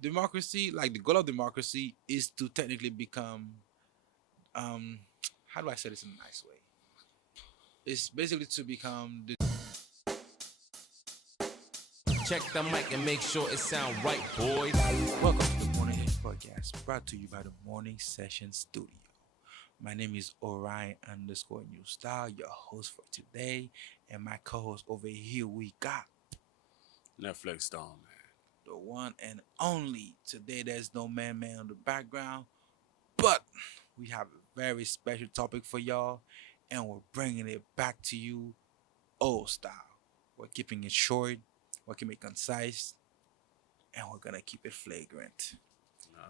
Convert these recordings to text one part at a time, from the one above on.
democracy, like the goal of democracy, is to technically become um, how do I say this in a nice way? It's basically to become the Check the mic and make sure it sound right, boys. welcome to the Morning Hit Podcast, brought to you by the Morning Session Studio. My name is Orion underscore New Style, your host for today, and my co-host over here we got NetflixDon, man. the one and only. Today there's no man on the background, but we have a very special topic for y'all, and we're bringing it back to you old style. We're keeping it short, we're keeping it concise, and we're gonna keep it flagrant.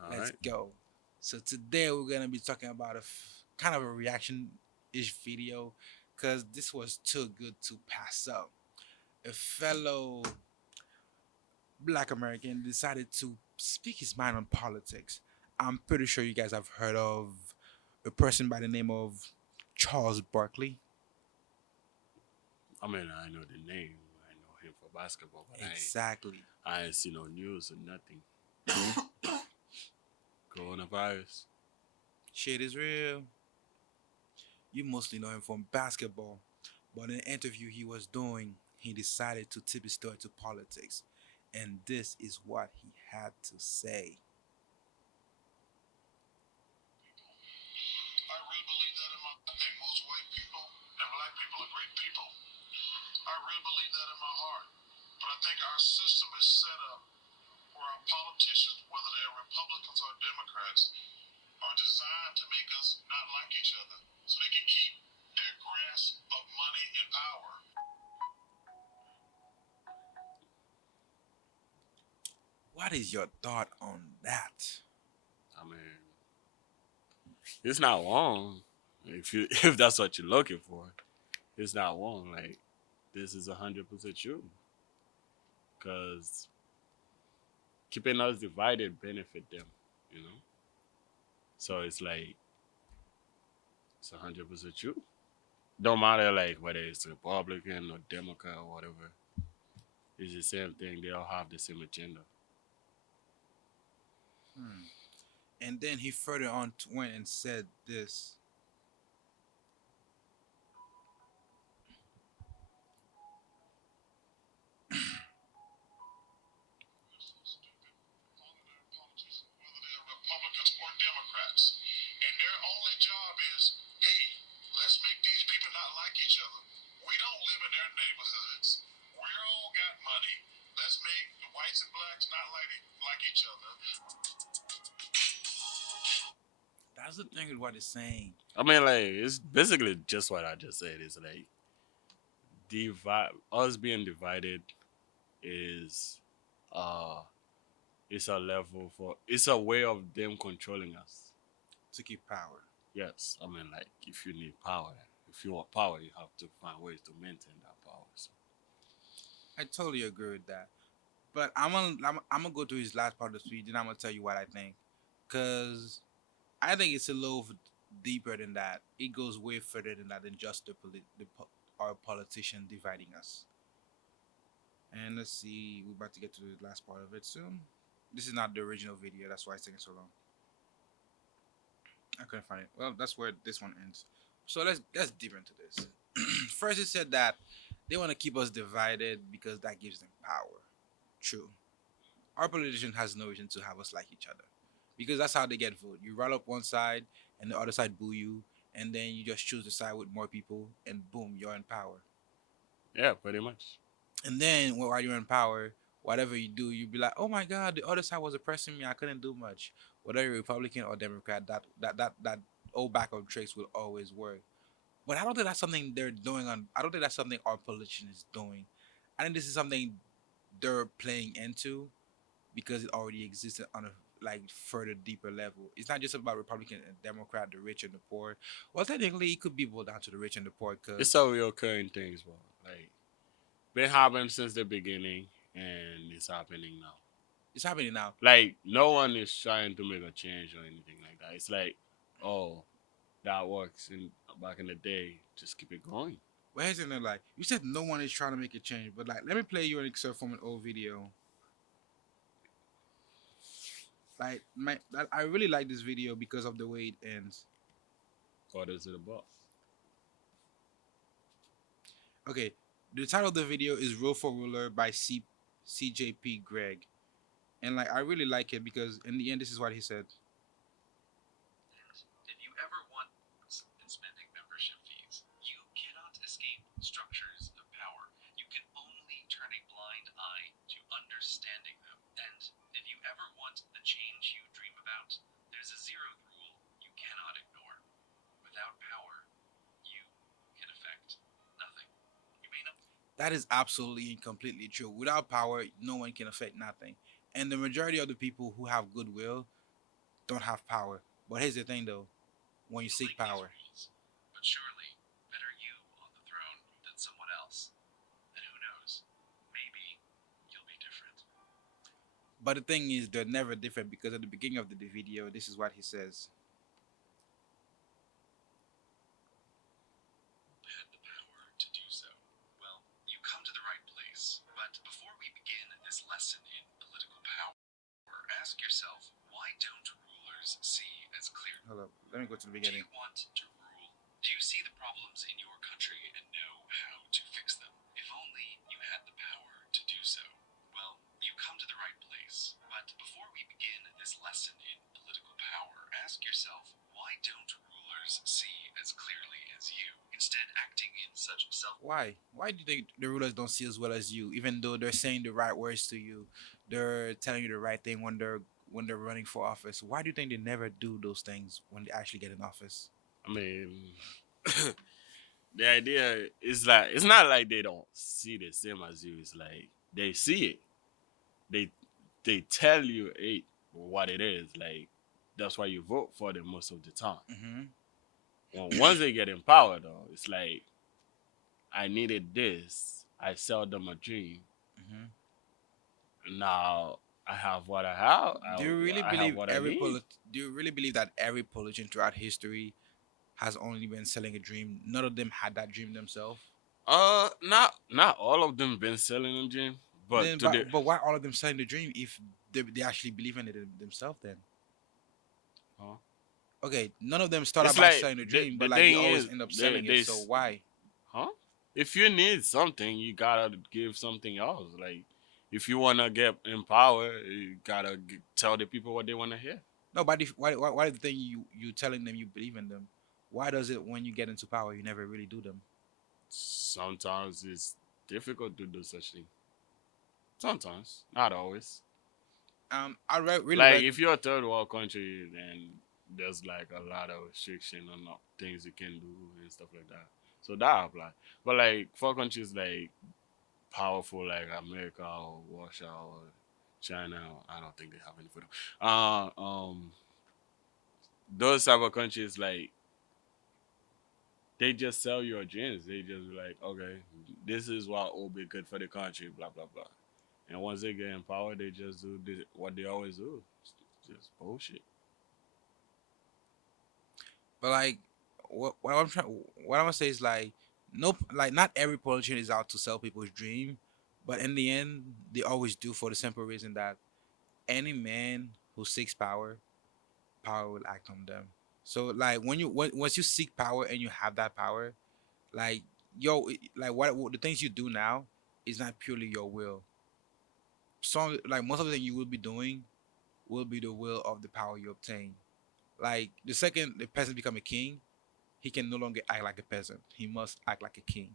All Let's right. go. So today we're gonna be talking about kind of a reaction-ish video, cause this was too good to pass up. A fellow Black American decided to speak his mind on politics. I'm pretty sure you guys have heard of a person by the name of Charles Barkley. I mean, I know the name. I know him for basketball, but Exactly. I ain't seen no news or nothing. Coronavirus. Shit is real. You mostly know him from basketball, but in an interview he was doing, he decided to tip his story to politics. And this is what he had to say. I really believe that in my I think most white people and black people are great people. I really believe that in my heart. But I think our system is set up where our politicians, whether they're Republicans or Democrats, are designed to make us not like each other so they can keep their grasp of money and power. What is your thought on that? I mean, it's not wrong if you if that's what you're looking for. It's not wrong. Like this is 100% true. Cause keeping us divided benefit them. You know. So it's like it's 100% true. Don't matter like whether it's Republican or Democrat or whatever. It's the same thing. They all have the same agenda. Hmm. And then he further on went and said this. Whether they're Republicans or Democrats. And their only job is, hey, let's make these people not like each other. We don't live in their neighborhoods. We all got money. Let's make the whites and blacks not like each other. That's the thing with what he's saying. I mean, like it's basically just what I just said. It's like divide us being divided is uh it's a level for it's a way of them controlling us. To keep power. Yes, I mean like if you need power, if you want power, you have to find ways to maintain that power. So I totally agree with that. But I'm gonna go to his last part of the speech, and I'm gonna tell you what I think, cause I think it's a little deeper than that. It goes way further than that, than just our politician dividing us. And let's see, we're about to get to the last part of it soon. This is not the original video, that's why it's taking so long. I couldn't find it. Well, that's where this one ends. So let's deep into this. First, it said that they want to keep us divided because that gives them power. True. Our politician has no reason to have us like each other because that's how they get vote. You roll up one side, and the other side boo you, and then you just choose the side with more people, and boom, you're in power. yeah, pretty much. And then while you're in power, whatever you do, you be like, "Oh my God, the other side was oppressing me. I couldn't do much." Whether you're Republican or Democrat, that old backup tricks will always work. But I don't think that's something they're doing on. I don't think that's something our politician is doing. I think this is something they're playing into because it already existed on a like further deeper level. It's not just about Republican and Democrat, the rich and the poor. Well, technically, it could be boiled down to the rich and the poor It's because a reoccurring thing, bro. Like been happening since the beginning, and it's happening now. it's happening now. Like no one is trying to make a change or anything like that. It's like, oh, that works in back in the day. Just keep it going. But here's the thing, like you said, no one is trying to make a change. But like, let me play you an excerpt from an old video. Like I really like this video because of the way it ends. What is it about? Okay, the title of the video is "Rule for Ruler" by CJP Greg, and like I really like it because in the end, this is what he said. If you ever want in spending membership fees, you cannot escape structures of power. You can only turn a blind eye to understanding them. And if you ever want the change you dream about, there's a zeroth rule you cannot ignore. Without power, you can affect nothing. You may not. That is absolutely and completely true. Without power, no one can affect nothing, and the majority of the people who have goodwill don't have power. But here's the thing, though: when you seek Like these power, rules, but surely better you on the throne than someone else. And who knows? Maybe you'll be different. but the thing is, they're never different because at the beginning of the video, this is what he says. Had the power to do so. Well, you come to the right place. But before we begin this lesson in political power, ask yourself, why don't rulers see as clearly? Hold up, let me go to the Do beginning. you want to rule? Do you see the problems in your country and know how to fix them? If only you had the power to do so. Well, you come to the right place. But before we begin this lesson in political power, ask yourself, why don't rulers see as clearly as you, instead acting in such self? Why? Why do you think the rulers don't see as well as you, even though they're saying the right words to you, they're telling you the right thing when they're running for office? Why do you think they never do those things when they actually get in office? I mean, the idea is like it's not like they don't see the same as you. It's like they see it. They they tell you what it is. Like that's why you vote for them most of the time. Mm-hmm. Well, once they get in power, though, it's like I needed this. I sell them a dream. Mm-hmm. Now I have what I have. Do you really I have believe what I need. Do you really believe that every politician throughout history has only been selling a dream? None of them had that dream themselves. Not all of them been selling a dream, but Then, today, but why all of them selling the dream if they actually believe in it themselves? Then huh? okay, none of them start out It's by like selling the dream, the but like they thing always is, end up selling it. So why? huh? If you need something, you gotta give something else. Like if you wanna get in power, you gotta tell the people what they wanna hear. No, but why the thing you telling them you believe in them? Why does it when you get into power you never really do them? Sometimes it's difficult to do such thing. Sometimes, not always. I really Like read. if you're a third world country, then there's like a lot of restriction on things you can do and stuff like that. So that apply. But like for countries like powerful like America or Russia or China, I don't think they have any for them. Those type of countries like they just sell your dreams. They just be like, okay, this is what will be good for the country, blah blah blah. And once they get in power, they just do what they always do. Just bullshit. But like, what I'm gonna say is like, nope, like not every politician is out to sell people's dream, but in the end, they always do for the simple reason that any man who seeks power, power will act on them. So like once you seek power and you have that power, like like what the things you do now is not purely your will. Some like most of the thing you will be doing will be the will of the power you obtain. Like the second the peasant become a king, he can no longer act like a peasant. He must act like a king.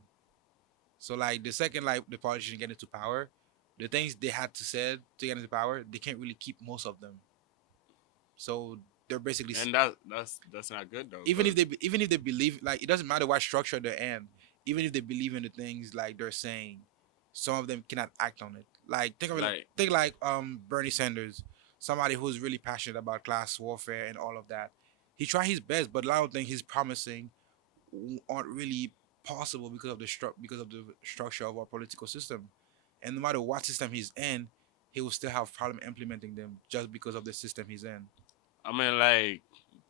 So like the second like the politician get into power, the things they had to say to get into power, they can't really keep most of them. So they're basically And that's not good though. even if they believe like it doesn't matter what structure they're in, even if they believe in the things like they're saying, some of them cannot act on it. Like think of it Like think like Bernie Sanders, somebody who's really passionate about class warfare and all of that. He tried his best, but a lot of things he's promising aren't really possible because of the structure of our political system. And no matter what system he's in, he will still have problem implementing them just because of the system he's in. I mean, like,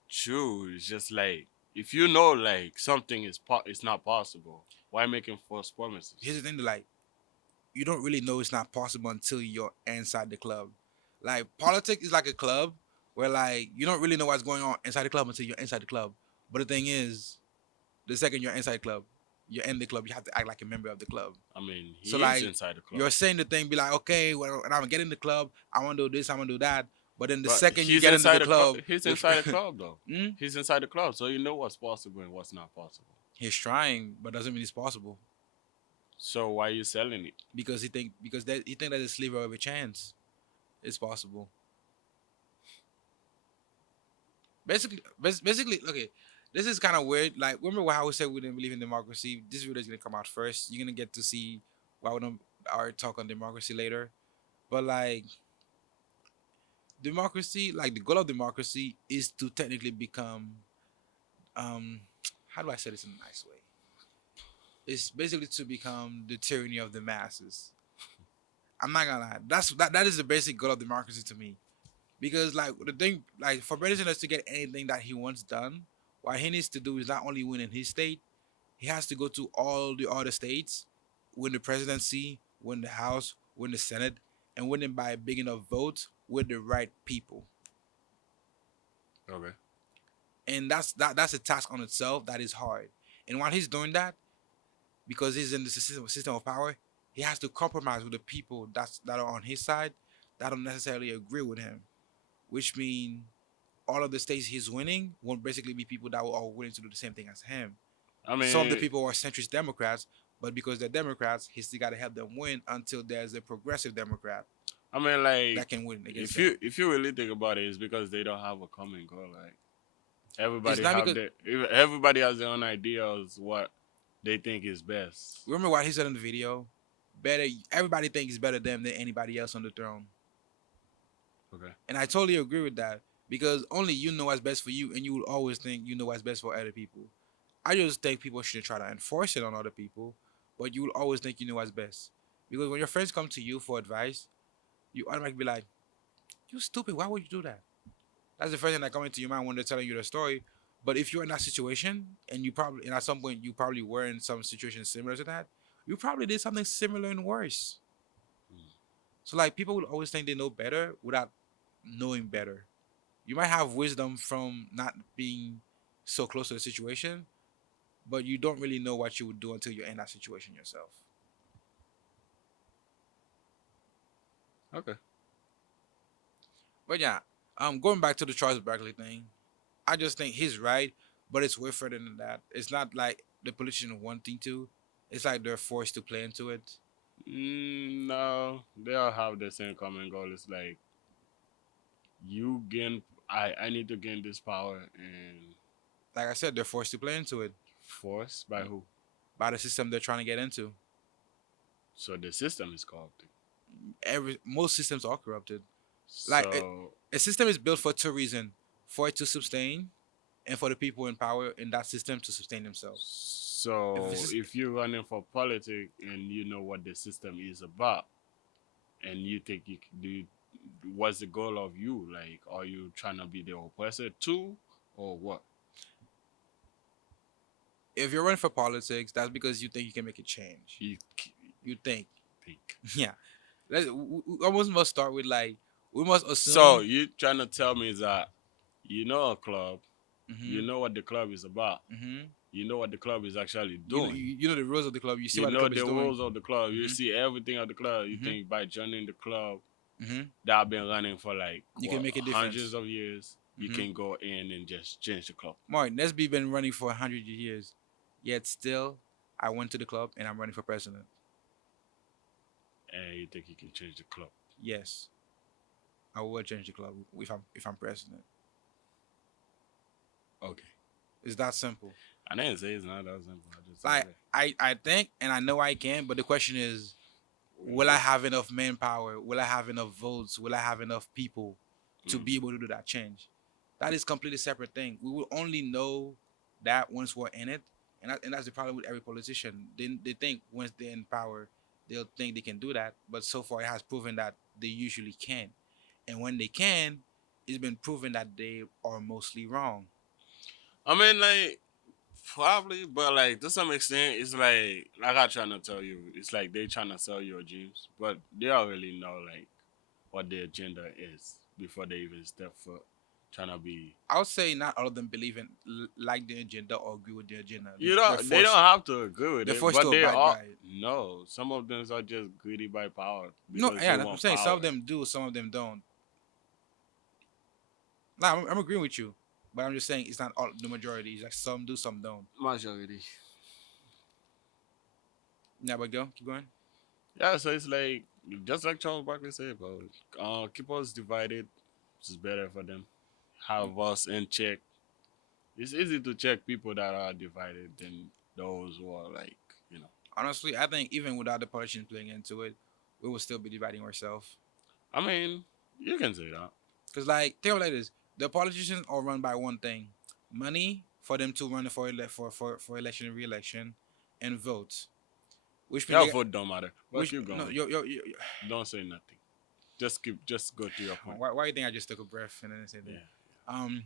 true. It's just like if you know like something it's not possible. Why making false Here's promises? the thing, like you don't really know it's not possible until you're inside the club. Like politics is like a club, where like you don't really know what's going on inside the club until you're inside the club. But the thing is, the second you're inside the club, you're in the club, you have to act like a member of the club. I mean, So he is like inside the club, you're saying the thing, be like, okay, well, when I'm getting in the club, I want to do this, I want to do that. But then the but second you get into the club, He's inside the club though. Hmm? He's inside the club, so you know what's possible and what's not possible. He's trying, but doesn't mean it's possible So why are you selling it? because he think there's a sliver of a chance. It's possible. Basically, okay. This is kind of weird. Like, remember how we said we didn't believe in democracy? This video is gonna come out first. You're gonna get to see why we don't our talk on democracy later. But like, democracy, like the goal of democracy is to technically become, um, how do I say this in a nice way? It's basically to become the tyranny of the masses. I'm not gonna lie. That is the basic goal of democracy to me. Because like the thing, like for president to get anything that he wants done, what he needs to do is not only win in his state, he has to go to all the other states, win the presidency, win the House, win the Senate, and win them by a big enough vote with the right people. Okay. And that's a task on itself that is hard. And while he's doing that, because he's in the system of power, he has to compromise with the people that are on his side that don't necessarily agree with him, which means all of the states he's winning won't basically be people that are all willing to do the same thing as him. I mean, Some of the people are centrist Democrats, but because they're Democrats, he still got to help them win until there's a progressive Democrat I mean, like that can win against if you really think about it, it's because they don't have a common goal. Like everybody has their own idea of what they think is best. Remember what he said in the video? Better, everybody thinks better than anybody else on the throne. Okay. And I totally agree with that because only you know what's best for you, and you will always think you know what's best for other people. I just think people should try to enforce it on other people, but you will always think you know what's best. Because when your friends come to you for advice, you automatically be like, "You stupid! Why would you do that?" That's the first thing that comes into your mind when they're telling you the story. But if you're in that situation, and you probably, and at some point you probably were in some situation similar to that, you probably did something similar and worse. So like people will always think they know better without knowing better. You might have wisdom from not being so close to the situation, but you don't really know what you would do until you're in that situation yourself. Okay. But yeah, going back to the Charles Barkley thing, I just think he's right, but it's way further than that. It's not like the politician wanting to; it's like they're forced to play into it. No, they all have the same common goal. It's like you gain. I need to gain this power and Like I said, they're forced to play into it force by who? by the system they're trying to get into. So the system is corrupted. Most systems are corrupted. Like So a system is built for two reasons: for it to sustain, and for the people in power in that system to sustain themselves. so If it's- if you're running for politics and you know what the system is about, and you think you can do, what's the goal of you? Like, are you trying to be the oppressor too, or what? If you're running for politics, that's because you think you can make a change. You You think, think. yeah. We almost must start with like we must assume. So you trying to tell me that you know a club, you Mhm, know what the club is about, mhm. you know what the club is actually You, know- doing. you know the rules of the club. You see You what the know club the is doing. rules of the club. You Mhm. see everything of the club. You Mhm. think by joining the club Mhm. that have been running for like You can make a difference. hundreds of years, you Mhm. can go in and just change the club. Mark Nesby been running for 100 years, yet still, I went to the club and I'm running for president. And you think you can change the club. Yes, I will change the club if I'm president. Okay. It's that simple. I didn't say it's not that simple. I just said Like that. I think and I know I can, but the question is, will I have enough manpower? Will I have enough votes? Will I have enough people to Mm. be able to do that change? That is completely separate thing. We will only know that once we're in it, and that's the problem with every politician. They think once they're in power, they'll think they can do that, but so far it has proven that they usually can, and when they can, it's been proven that they are mostly wrong. I mean, like, probably, but like to some extent, it's like I trying to tell you, it's like they trying to sell your dreams, but they already know like what their agenda is before they even step foot. trying to be. I would say not all of them believe in like the agenda or agree with the agenda. You They're don't. They don't forced. have to agree with They're it, forced but to they abide are. by it. No, some of them are just greedy by power No, because they yeah, I'm want saying some of power. them do, some of them don't. Nah, I'm agreeing with you, but I'm just saying it's not all the majority. It's like some do, some don't. Majority. Yeah, but go, keep going. Yeah, so it's like just like Charles Barkley said, bro. Keep us divided. It's better for them. Have us in check. It's easy to check people that are divided than those who are like, you know. Honestly, I think even without the politicians playing into it, we will still be dividing ourselves. I mean, you can say that. Cause like think of it like this: the politicians are run by one thing: money for them to run for election and re-election, and votes. Which means Your they, vote don't matter. But which keep no, going. yo. Don't say nothing. Just go to your point. Why do you think I just took a breath and then said that? Yeah. Um,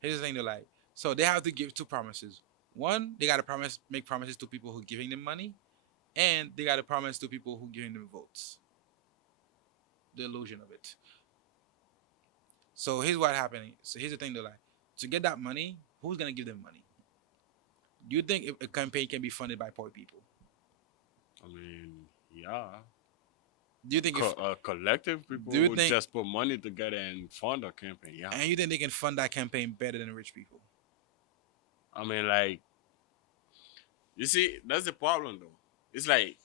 here's the thing: they're like, so they have to give two promises. One, they got to make promises to people who giving them money, and they got to promise to people who giving them votes. The illusion of it. So here's what happening. So here's the thing: they're like, to get that money, who's gonna give them money? Do you think if a campaign can be funded by poor people? I mean, yeah. Do you think if Collective people do you would think just put money together and fund a campaign. Yeah. and you think they can fund that campaign better than rich people? I mean, like, you see, that's the problem though. It's like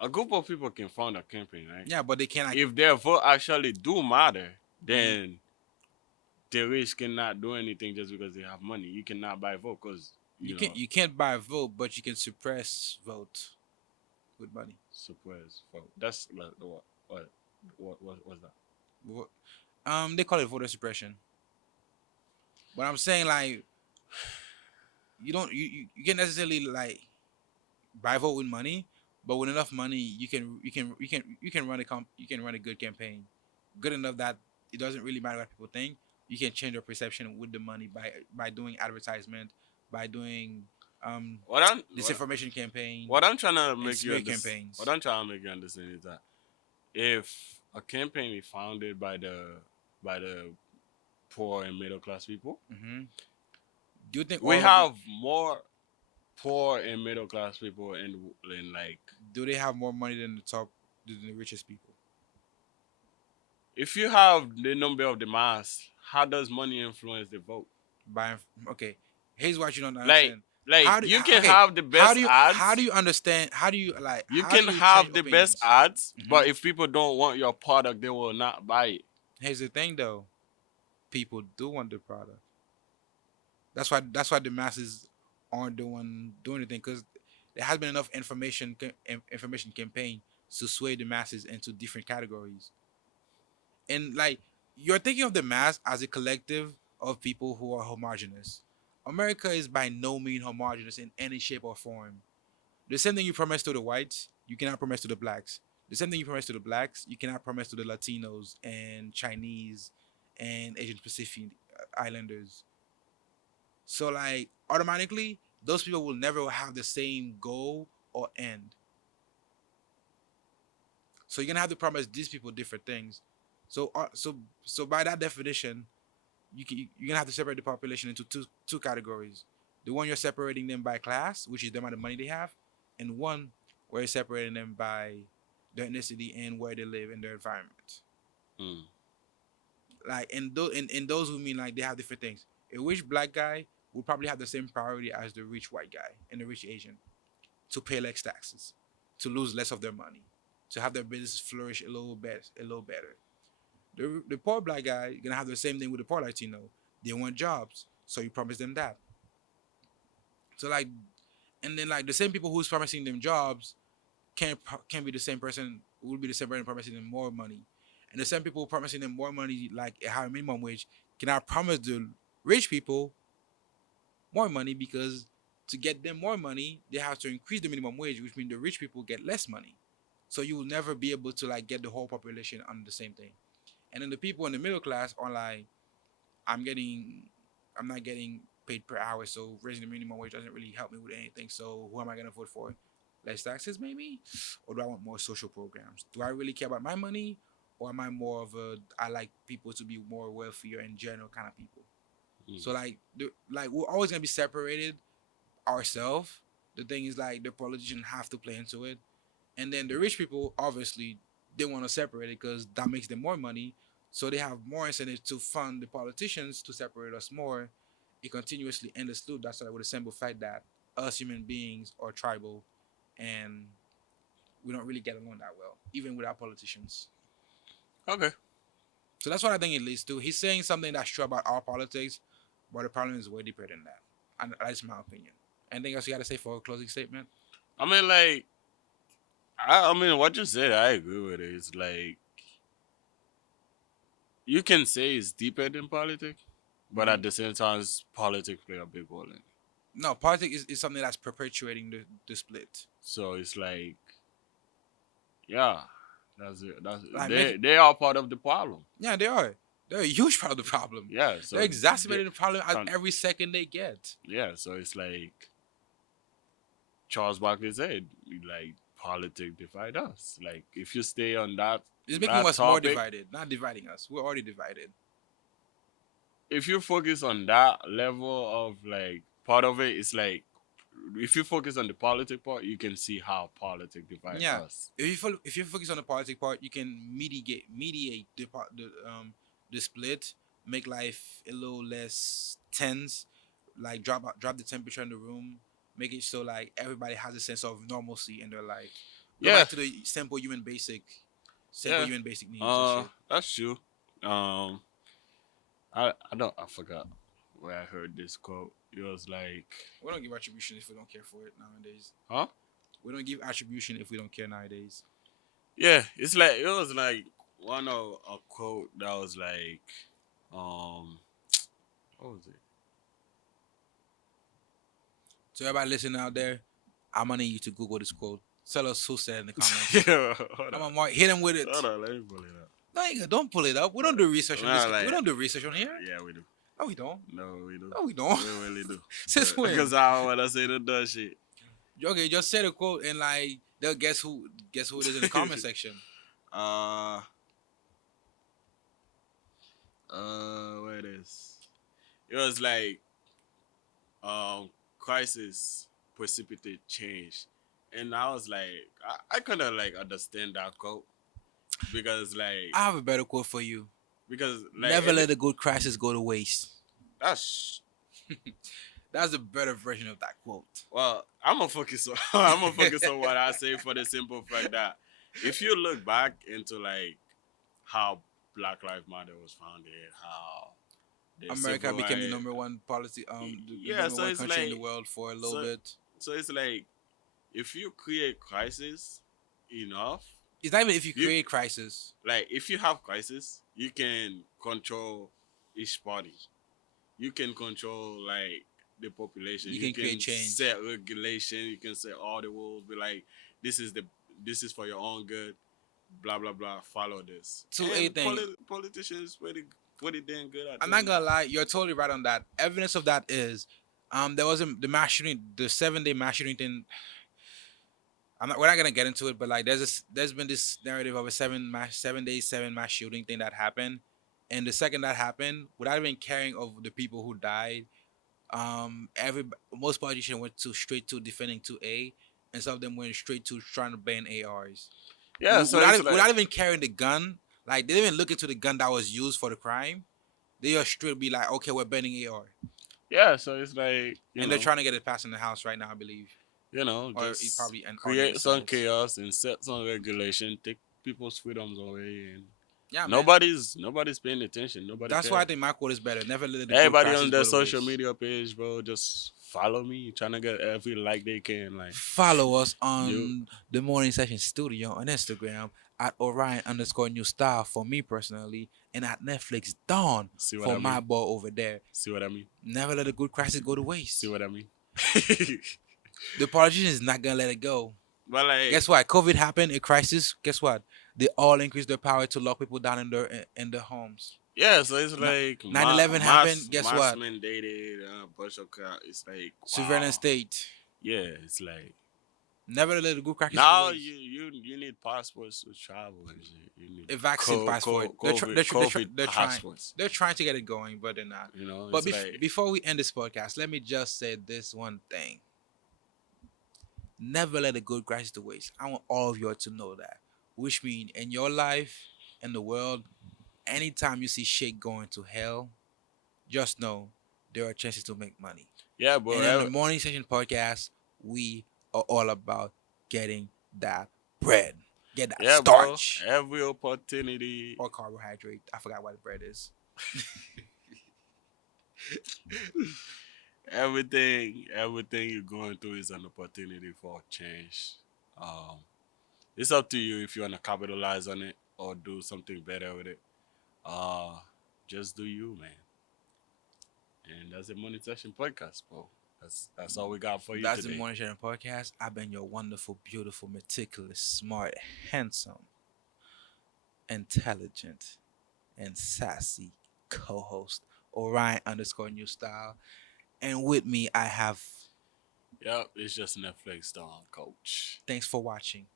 a group of people can fund a campaign, right? Yeah, but they cannot. If their vote actually do matter, then the rich cannot do anything just because they have money. You cannot buy vote because You can't buy a vote, but you can suppress vote with money. suppress vote. That's like what what's that? They call it voter suppression. But I'm saying like you don't you can necessarily like buy vote with money, but with enough money you can run you can run a good campaign, good enough that it doesn't really matter what people think. You can change your perception with the money by doing advertisement, by doing What I'm disinformation campaign what I'm trying to and make you smear understand. campaigns. What I'm trying to make you understand is that if a campaign is founded by the poor and middle class people, Hmm. Do you think we all of have more poor and middle class people in like do they have more money than than the richest people? if you have the number of the mass, how does money influence the vote? By okay, here's what you don't Like understand. like How do you can okay? have the best How ads. do you understand? How do you like? You How do can you change have the best opinions? ads, Mhm. but if people don't want your product, they will not buy it. Here's the thing, though. People do want the product. That's why the masses aren't doing anything because there has been enough information campaign to sway the masses into different categories. And like you're thinking of the mass as a collective of people who are homogenous. America is by no means homogenous in any shape or form. The same thing you promise to the whites, you cannot promise to the blacks. The same thing you promise to the blacks, you cannot promise to the Latinos and Chinese and Asian Pacific Islanders. So like automatically, those people will never have the same goal or end. So you're gonna have to promise these people different things. So by that definition, you're gonna have to separate the population into two categories. The one you're separating them by class, which is the amount of money they have, and one where you're separating them by their ethnicity and where they live in their environment. Mm. Like in those who mean like they have different things. A rich black guy would probably have the same priority as the rich white guy and the rich Asian to pay less taxes, to lose less of their money, to have their business flourish a little better. The poor black guy gonna have the same thing with the poor Latino. They want jobs, so you promise them that. So like, and then like the same people who's promising them jobs can be the same person who will be the same person promising them more money, and the same people promising them more money like a higher minimum wage cannot promise the rich people more money because to get them more money they have to increase the minimum wage, which means the rich people get less money. So you will never be able to like get the whole population on the same thing. And then the people in the middle class are like, I'm getting, I'm not getting paid per hour, so raising the minimum wage doesn't really help me with anything. So who am I gonna vote for? Less taxes, maybe, or do I want more social programs? Do I really care about my money, or am I more of a I like people to be more wealthier in general kind of people? So like like we're always gonna be separated ourselves. The thing is like the politicians have to play into it, and then the rich people obviously they want to separate it because that makes them more money, so they have more incentive to fund the politicians to separate us more. It continuously endless loop. That's why with a simple fact that us human beings are tribal, and we don't really get along that well, even with our politicians. Okay. So that's what I think it leads to. He's saying something that's true about our politics, but the problem is way deeper than that. And that's my opinion. Anything else you got to say for a closing statement? I mean, like, I mean, what you said, I agree with it. It's like you can say it's deeper than politics, but at the same time, politics play a big role in it. No, politics is something that's perpetuating the split. So it's like, yeah, that's it. Like They are part of the problem. yeah, they are. They're a huge part of the problem. Yeah, so They're exacerbating the problem con- every second they get. yeah, so it's like Charles Barkley said, like politics divide us. Like if you stay on It's making that us more topic, divided, not dividing us. We're already divided. if you focus on that level of like part of it, it's like if you focus on the politic part, you can see how politics divide Yeah. us. If you focus on the politic part, you can mediate the split, make life a little less tense, like drop the temperature in the room, make it so like everybody has a sense of normalcy in their life. Go Yeah. back to the simple human basic needs and shit. That's true. I forgot where I heard this quote. It was like, We don't give attribution if we don't care for it nowadays. huh? We don't give attribution if we don't care nowadays. Yeah, it's like it was like one of a quote that was like, what was it? So everybody listening out there, I'm gonna need you to Google this quote. Tell us who said it in the comments. Yeah, hold Come on. on, Mark, hit him with it. Hold on, let me pull it up. No, don't pull it up. We don't do research on Nah, this. like- We don't do research on here. Yeah, we do. No, we don't. No, we do. No, we don't. We really do. Since when? Because I don't want to say the dumb shit. Okay, just say the quote and like they'll guess who it is in the comment section. Where it is? It was like, crisis precipitate change, and I was like, I kind of like understand that quote because like I have a better quote for you. because like Never let a good crisis go to waste. that's That's a better version of that quote. well, I'm gonna focus on I'm gonna focus on what I say for the simple fact that if you look back into like how Black Lives Matter was founded, how the America civil became the rights- number one policy, the Yeah, number so one it's country in the like- world for a little so- bit. So it's like if you create crisis enough, It's not even if you you- create crisis. like if you have crisis, you can control each party. You can control like the population. You can create change. Set regulation. You can set all the rules. Be like, this is for your own good. Blah blah blah. Follow this. Two, And eight things. Politicians pretty damn good at. I'm doing not gonna lie, you're totally right on that. Evidence of that is, there was the mass shooting, the 7-day mass shooting thing. We're not gonna get into it, but like, there's been this narrative of a 7 days 7 mass shooting thing that happened, and the second that happened, without even caring of the people who died, most politicians went straight to defending 2A, and some of them went straight to trying to ban ARs. Yeah. So without, it's like, without even carrying the gun, like they didn't even look into the gun that was used for the crime. They just straight be like, okay, we're banning AR, yeah. So it's like and they're trying to get it passed in the House right now, I believe. Or just it probably or create the some Senate. chaos and set some regulation, take people's freedoms away, and Yeah, man. nobody's paying attention. Nobody. That's cares. why I think my quote is better. Never let the good Everybody crisis on go their to social waste. media page, bro, just follow me, trying to get every like they can. Like, Follow us on You- the Morning Session Studio on Instagram at Orion_new style for me personally, and at NetflixDon see what for I mean? my boy over there. See what I mean? Never let a good crisis go to waste. See what I mean? The politician is not gonna let it go. But like, Guess what? COVID happened, a crisis. Guess what? They all increased their power to lock people down in their homes. yeah, so it's like 9/11 happened, guess mass what? mandated bunch of crowd. It's like Sovereign wow. state. Yeah, it's like Never let the good crackers to Now waste. you need passports to travel and shit. You need A vaccine passport. COVID passports. They're trying to get it going, but they're not. You know, But it's like before we end this podcast, let me just say this one thing: never let a good grace to waste. I want all of you all to know that. Which means in your life, in the world, anytime you see shit going to hell, just know there are chances to make money. yeah, bro. And in the morning session podcast, we are all about getting that bread, get that Yeah, bro. starch Every opportunity. or carbohydrate. I forgot what the bread is. Everything you're going through is an opportunity for change. Um, it's up to you if you want to capitalize on it or do something better with it. Uh, just do you, man. And that's the Morning Session podcast, bro. That's all we got for you That's today. the morning session podcast. I've been your wonderful, beautiful, meticulous, smart, handsome, intelligent, and sassy co-host Orion underscore New Style. And with me, I have. Yep, it's just NetflixDon, coach. Thanks for watching.